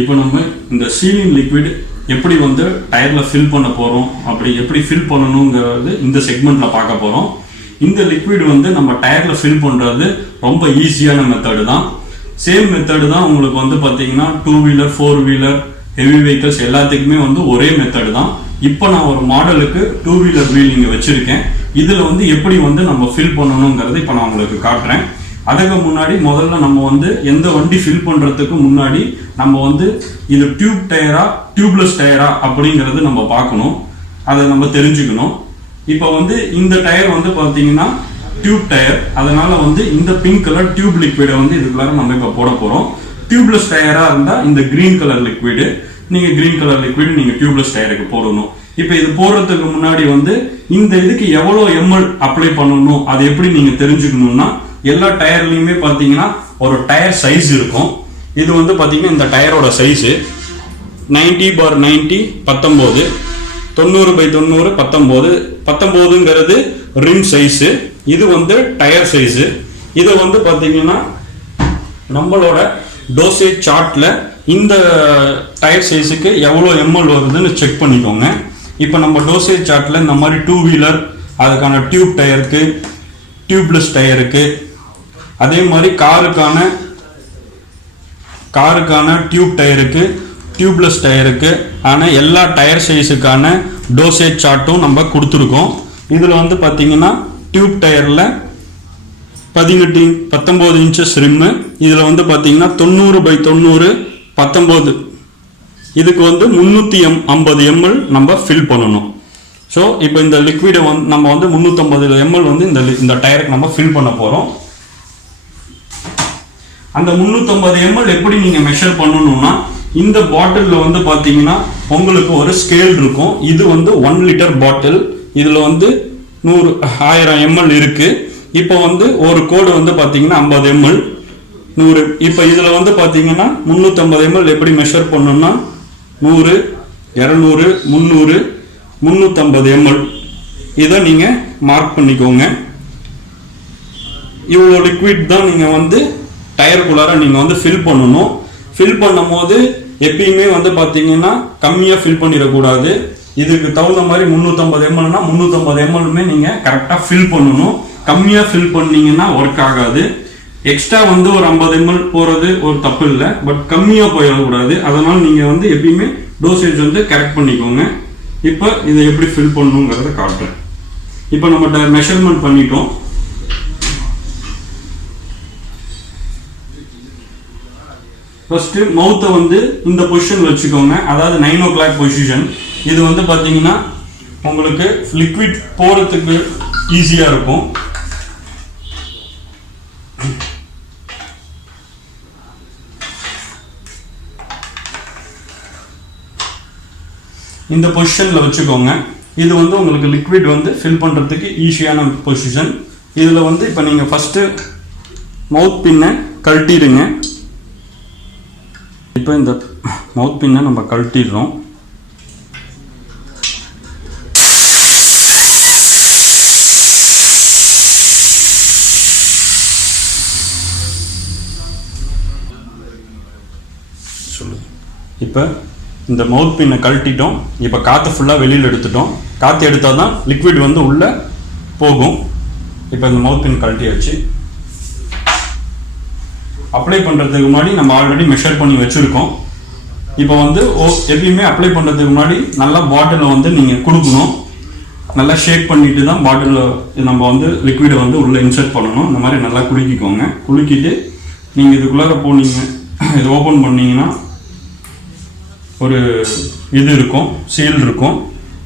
இப்போ நம்ம இந்த சீலிங் லிக்விட் எப்படி வந்து டயரில் ஃபில் பண்ண போகிறோம், அப்படி எப்படி ஃபில் பண்ணணுங்கிறது இந்த செக்மெண்ட்டில் பார்க்க போகிறோம். இந்த லிக்விட் வந்து நம்ம டயரில் ஃபில் பண்ணுறது ரொம்ப ஈஸியான மெத்தடு தான். சேம் மெத்தடு தான் உங்களுக்கு வந்து பார்த்தீங்கன்னா 2 வீலர் 4 வீலர் ஹெவி வெஹிக்கல்ஸ் எல்லாத்துக்குமே வந்து ஒரே மெத்தடு தான். இப்போ நான் ஒரு மாடலுக்கு 2 வீலர் வீல் இங்கே வச்சுருக்கேன். இதில் வந்து எப்படி வந்து நம்ம ஃபில் பண்ணணுங்கிறது இப்போ நான் உங்களுக்கு காட்டுறேன். அதுக்கு முன்னாடி முதல்ல நம்ம வந்து எந்த வண்டி ஃபில் பண்ணுறதுக்கு முன்னாடி நம்ம வந்து இது டியூப் டயரா டியூப்லெஸ் டயரா அப்படிங்கிறது நம்ம பார்க்கணும், அதை நம்ம தெரிஞ்சுக்கணும். இப்போ வந்து இந்த டயர் வந்து பார்த்தீங்கன்னா டியூப் டயர், அதனால வந்து இந்த பிங்க் கலர் டியூப் லிக்விடை வந்து இதுக்குள்ளார நம்ம இப்போ போட போகிறோம். டியூப்லெஸ் டயராக இருந்தால் இந்த கிரீன் கலர் லிக்விடு, நீங்கள் கிரீன் கலர் லிக்விடு நீங்கள் டியூப்லெஸ் டயருக்கு போடணும். இப்போ இது போடுறதுக்கு முன்னாடி வந்து இந்த இதுக்கு எவ்வளோ எம்எல் அப்ளை பண்ணணும் அது எப்படி நீங்கள் தெரிஞ்சுக்கணும்னா, எல்லா டயர்லையுமே பார்த்தீங்கன்னா ஒரு டயர் சைஸ் இருக்கும். இது வந்து பார்த்தீங்கன்னா இந்த டயரோட சைஸு 90/90 19, 90/90 19. 19ங்கிறது ரிம் சைஸு, இது வந்து டயர் சைஸு. இது வந்து பார்த்தீங்கன்னா நம்மளோட டோசேஜ் சார்ட்டில் இந்த டயர் சைஸுக்கு எவ்வளோ எம்எல் வருதுன்னு செக் பண்ணிக்கோங்க. இப்போ நம்ம டோசேஜ் சார்ட்டில் இந்த மாதிரி 2 வீலர் அதுக்கான டியூப் டயருக்கு, டியூப்லெஸ் டயருக்கு, அதே மாதிரி காருக்கான டியூப் டயருக்கு, டியூப்லெஸ் டயருக்கு ஆனால் எல்லா டயர் சைஸுக்கான டோசேஜ் சார்ட்டும் நம்ம கொடுத்துருக்கோம். இதில் வந்து பார்த்தீங்கன்னா டியூப் டயரில் 19 இன்ச்சஸ் ரிம்மு, இதில் வந்து பார்த்தீங்கன்னா 90/90 19, இதுக்கு வந்து 350 ml நம்ம ஃபில் பண்ணணும். ஸோ இப்போ இந்த லிக்விடை வந்து நம்ம வந்து 350 ml வந்து இந்த டயருக்கு நம்ம ஃபில் பண்ண போகிறோம். அந்த 350 ml எப்படி நீங்கள் மெஷர் பண்ணணும்னா, இந்த பாட்டிலில் வந்து பார்த்தீங்கன்னா உங்களுக்கு ஒரு ஸ்கேல் இருக்கும். இது வந்து 1 லிட்டர் பாட்டில், இதில் வந்து 1000 ml இருக்குது. இப்போ வந்து ஒரு கோடு வந்து பார்த்தீங்கன்னா 50 ml 100. இப்போ இதில் வந்து பார்த்தீங்கன்னா 350 ml எப்படி மெஷர் பண்ணணும்னா 100, 200, 300, 350 ml இதை நீங்கள் மார்க் பண்ணிக்கோங்க. இவ்வளோ லிக்விட் தான் நீங்கள் வந்து டயருக்குள்ளார நீங்கள் வந்து ஃபில் பண்ணணும். ஃபில் பண்ணும் போது எப்பயுமே வந்து பார்த்தீங்கன்னா கம்மியாக ஃபில் பண்ணிடக்கூடாது. இதுக்கு தகுந்த மாதிரி 350 mlனா 350 mlமே நீங்கள் கரெக்டாக ஃபில் பண்ணணும். கம்மியாக ஃபில் பண்ணீங்கன்னா ஒர்க் ஆகாது. எக்ஸ்ட்ரா வந்து ஒரு 50 ml போகிறது ஒரு தப்பு இல்லை, பட் கம்மியாக போயிடக்கூடாது. அதனால் நீங்கள் வந்து எப்பயுமே டோசேஜ் வந்து கரெக்ட் பண்ணிக்கோங்க. இப்போ இதை எப்படி ஃபில் பண்ணணுங்கிறத காட்டுறேன். இப்போ நம்ம மெஷர்மெண்ட் பண்ணிட்டோம். ஃபர்ஸ்ட் மவுத்தை வந்து இந்த பொசிஷன் வச்சுக்கோங்க, அதாவது 9 o'clock பொசிஷன். இது வந்து பார்த்தீங்கன்னா உங்களுக்கு லிக்விட் போகிறதுக்கு ஈஸியாக இருக்கும். இந்த பொசிஷனில் வச்சுக்கோங்க. இது வந்து உங்களுக்கு லிக்விட் வந்து ஃபில் பண்ணுறதுக்கு ஈஸியான பொசிஷன். இதில் வந்து இப்போ நீங்கள் ஃபஸ்ட்டு மவுத் பின்னை கழட்டிடுங்க. இப்போ இந்த மவுத் பின்னை நம்ம கழட்டிடுறோம். இப்போ இந்த மவுத் பின்னை கழட்டிட்டோம். இப்போ காற்று ஃபுல்லாக வெளியில் எடுத்துட்டோம். காற்று எடுத்தால் தான் லிக்விட் வந்து உள்ளே போகும். இப்போ இந்த மவுத் பின் கழட்டியாச்சு. அப்ளை பண்ணுறதுக்கு முன்னாடி நம்ம ஆல்ரெடி மெஷர் பண்ணி வச்சுருக்கோம். இப்போ வந்து எப்பயுமே அப்ளை பண்ணுறதுக்கு முன்னாடி நல்லா பாட்டிலை வந்து நீங்கள் கொடுக்கணும். நல்லா ஷேக் பண்ணிட்டு தான் பாட்டிலில் நம்ம வந்து லிக்விடை வந்து உள்ளே இன்சர்ட் பண்ணணும். இந்த மாதிரி நல்லா குலுக்கிக்கோங்க. குலுக்கிட்டு நீங்கள் இதுக்குள்ளார போனீங்க, இது ஓப்பன் பண்ணிங்கன்னா ஒரு இது இருக்கும், சீல் இருக்கும்.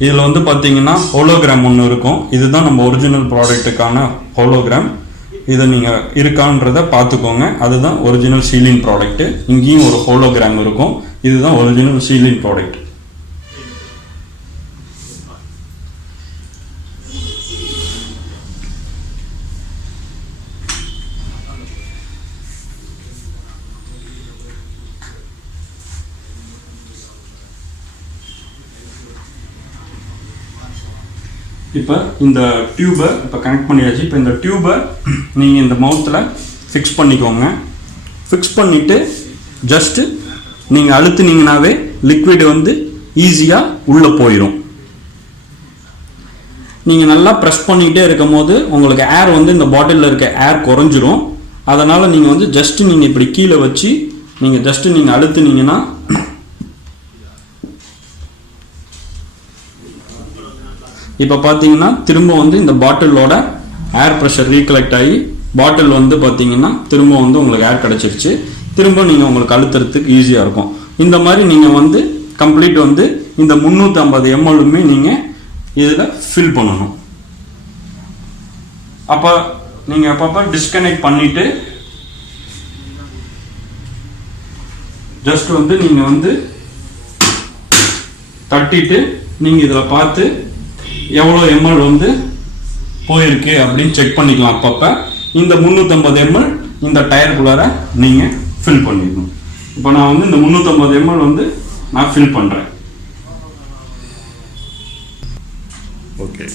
இதில் வந்து பார்த்தீங்கன்னா ஹோலோகிராம் ஒன்று இருக்கும். இதுதான் நம்ம ஒரிஜினல் ப்ராடக்ட்டுக்கான ஹோலோகிராம். இதை நீங்கள் இருக்கான்றதை பார்த்துக்கோங்க. அதுதான் ஒரிஜினல் சீலின் ப்ராடக்ட்டு. இங்கேயும் ஒரு ஹோலோகிராம் இருக்கும். இதுதான் ஒரிஜினல் சீலின் ப்ராடக்ட். இப்போ இந்த டியூபை இப்போ கனெக்ட் பண்ணியாச்சு. இப்போ இந்த டியூபை நீங்கள் இந்த மவுத்தில் ஃபிக்ஸ் பண்ணிக்கோங்க. ஃபிக்ஸ் பண்ணிவிட்டு ஜஸ்ட்டு நீங்கள் அழுத்துனீங்கனாவே லிக்விட் வந்து ஈஸியாக உள்ளே போயிடும். நீங்கள் நல்லா ப்ரெஸ் பண்ணிகிட்டே இருக்கும் போது உங்களுக்கு ஏர் வந்து இந்த பாட்டிலில் இருக்க ஏர் குறைஞ்சிரும். அதனால் நீங்கள் வந்து ஜஸ்ட்டு நீங்கள் இப்படி கீழே வச்சு நீங்கள் ஜஸ்ட்டு நீங்கள் அழுத்துனீங்கன்னா இப்போ பார்த்தீங்கன்னா திரும்ப வந்து இந்த பாட்டிலோட ஏர் ப்ரெஷர் ரீகலெக்ட் ஆகி பாட்டில் வந்து பார்த்தீங்கன்னா திரும்ப வந்து உங்களுக்கு ஏர் கிடச்சிருச்சு. திரும்ப நீங்கள் உங்களுக்கு அழுத்துறதுக்கு ஈஸியாக இருக்கும். இந்த மாதிரி நீங்கள் வந்து கம்ப்ளீட் வந்து இந்த 350 ml நீங்கள் இதில் ஃபில் பண்ணணும். அப்போ நீங்கள் அப்பப்போ டிஸ்கனெக்ட் பண்ணிவிட்டு ஜஸ்ட் வந்து நீங்கள் வந்து தட்டிட்டு நீங்கள் இதில் பார்த்து எவ்வளோ ml வந்து போயிருக்கு அப்படின்னு செக் பண்ணிக்கலாம். அப்பப்போ இந்த 350 ml இந்த டயருக்குள்ளார நீங்கள் ஃபில் பண்ணிடணும். இப்போ நான் வந்து இந்த 350 ml வந்து நான் ஃபில் பண்ணுறேன். ஓகே,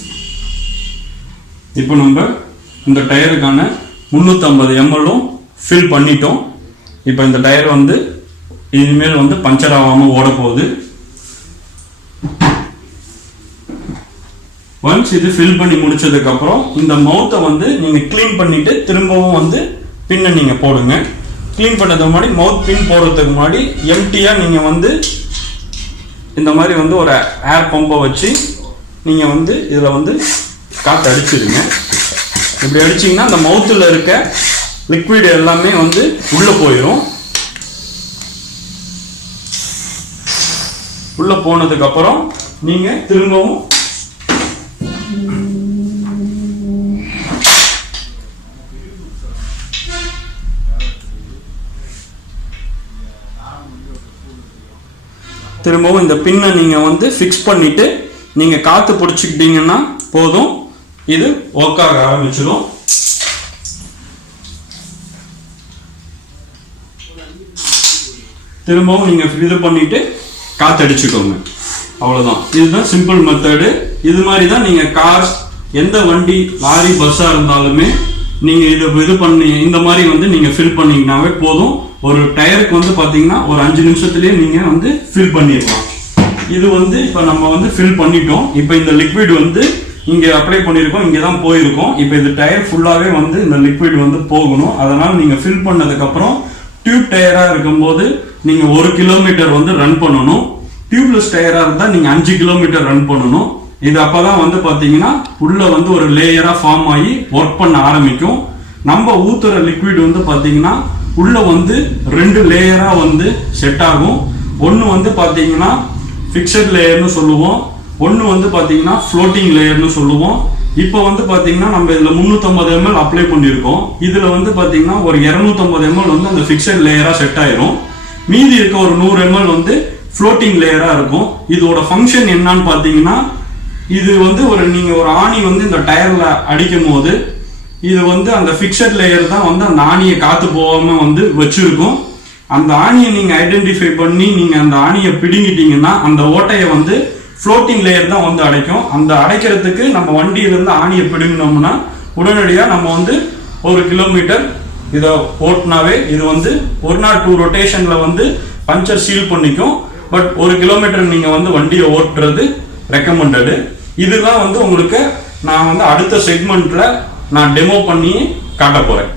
இப்போ நம்ம இந்த டயருக்கான 350 ml ஃபில் பண்ணிட்டோம். இப்போ இந்த டயர் வந்து இனிமேல் வந்து பஞ்சர் ஆகாமல் ஓட போகுது. ஒன்ஸ் இது ஃபில் பண்ணி முடிச்சதுக்கப்புறம் இந்த மவுத்தை வந்து நீங்கள் க்ளீன் பண்ணிவிட்டு திரும்பவும் வந்து பின்னை நீங்கள் போடுங்க. க்ளீன் பண்ணதுக்கு முன்னாடி மவுத் பின் போடுறதுக்கு முன்னாடி எம்டியாக நீங்கள் வந்து இந்த மாதிரி வந்து ஒரு ஏர் பம்பை வச்சு நீங்கள் வந்து இதில் வந்து காற்று அடிச்சிடுங்க. இப்படி அடிச்சிங்கன்னா அந்த மவுத்தில் இருக்க லிக்விட் எல்லாமே வந்து உள்ளே போயிடும். உள்ளே போனதுக்கப்புறம் நீங்கள் திரும்பவும் இந்த பின்னை நீங்கள் வந்து ஃபிக்ஸ் பண்ணிவிட்டு நீங்கள் காற்று பிடிச்சிக்கிட்டீங்கன்னா போதும், இது ஒர்க் ஆக ஆரம்பிச்சிடும். திரும்பவும் நீங்கள் இது பண்ணிவிட்டு காற்று அடிச்சுக்கோங்க. அவ்வளோதான். இதுதான் சிம்பிள் மெத்தடு. இது மாதிரி தான் நீங்கள் கார், எந்த வண்டி, லாரி, பஸ்ஸாக இருந்தாலுமே நீங்கள் இது பண்ணி இந்த மாதிரி வந்து நீங்கள் ஃபில் பண்ணிங்கனாவே போதும். ஒரு டயருக்கு வந்து பார்த்தீங்கன்னா ஒரு 5 நிமிஷத்துலேயே நீங்கள் வந்து ஃபில் பண்ணிடலாம். இது வந்து இப்போ நம்ம வந்து ஃபில் பண்ணிட்டோம். இப்போ இந்த லிக்விட் வந்து இங்கே அப்ளை பண்ணியிருக்கோம், இங்கே தான் போயிருக்கோம். இப்போ இந்த டயர் ஃபுல்லாகவே வந்து இந்த லிக்விட் வந்து போகணும். அதனால் நீங்கள் ஃபில் பண்ணதுக்கப்புறம் டியூப் டயராக இருக்கும்போது நீங்கள் 1 கிலோமீட்டர் வந்து ரன் பண்ணணும். டியூப்லெஸ் டயராக இருந்தால் நீங்கள் 5 கிலோமீட்டர் ரன் பண்ணணும். இது அப்போ தான் வந்து பார்த்தீங்கன்னா உள்ளே வந்து ஒரு லேயராக ஃபார்ம் ஆகி ஒர்க் பண்ண ஆரம்பிக்கும். நம்ம ஊற்றுற லிக்விட் வந்து பார்த்தீங்கன்னா உள்ளே வந்து 2 லேயராக வந்து செட் ஆகும். ஒன்று வந்து பார்த்தீங்கன்னா ஃபிக்ஸட் லேயர்னு சொல்லுவோம், ஒன்று வந்து பார்த்தீங்கன்னா ஃப்ளோட்டிங் லேயர்னு சொல்லுவோம். இப்போ வந்து பார்த்தீங்கன்னா நம்ம இதில் 350 ml அப்ளை பண்ணியிருக்கோம். இதில் வந்து பார்த்தீங்கன்னா ஒரு 250 ml வந்து அந்த ஃபிக்ஸட் லேயராக செட் ஆயிரும். மீதி இருக்க ஒரு 100 ml வந்து ஃப்ளோட்டிங் லேயராக இருக்கும். இதோட ஃபங்க்ஷன் என்னன்னு பார்த்தீங்கன்னா இது வந்து நீங்கள் ஒரு ஆணி வந்து இந்த டயரில் அடிக்கும் போது இது வந்து அந்த ஃபிக்ஸட் லேயர் தான் வந்து அந்த ஆணியை காற்று போகாமல் வந்து வச்சுருக்கும். அந்த ஆணியை நீங்கள் ஐடென்டிஃபை பண்ணி நீங்கள் அந்த ஆணியை பிடுங்கிட்டீங்கன்னா அந்த ஓட்டையை வந்து ஃப்ளோட்டிங் லேயர் தான் வந்து அடைக்கும். அந்த அடைக்கிறதுக்கு நம்ம வண்டியிலேருந்து ஆணியை பிடுங்கினோம்னா உடனடியாக நம்ம வந்து 1 கிலோமீட்டர் இதை ஓட்டினாவே இது வந்து 102 ரொட்டேஷனில் வந்து பஞ்சர் சீல் பண்ணிக்கும். பட் 1 கிலோமீட்டர் நீங்கள் வந்து வண்டியை ஓட்டுறது ரெக்கமெண்டடு. இதெல்லாம் வந்து உங்களுக்கு நான் வந்து அடுத்த செக்மெண்ட்டில் நான் டெமோ பண்ணி காட்ட போகிறேன்.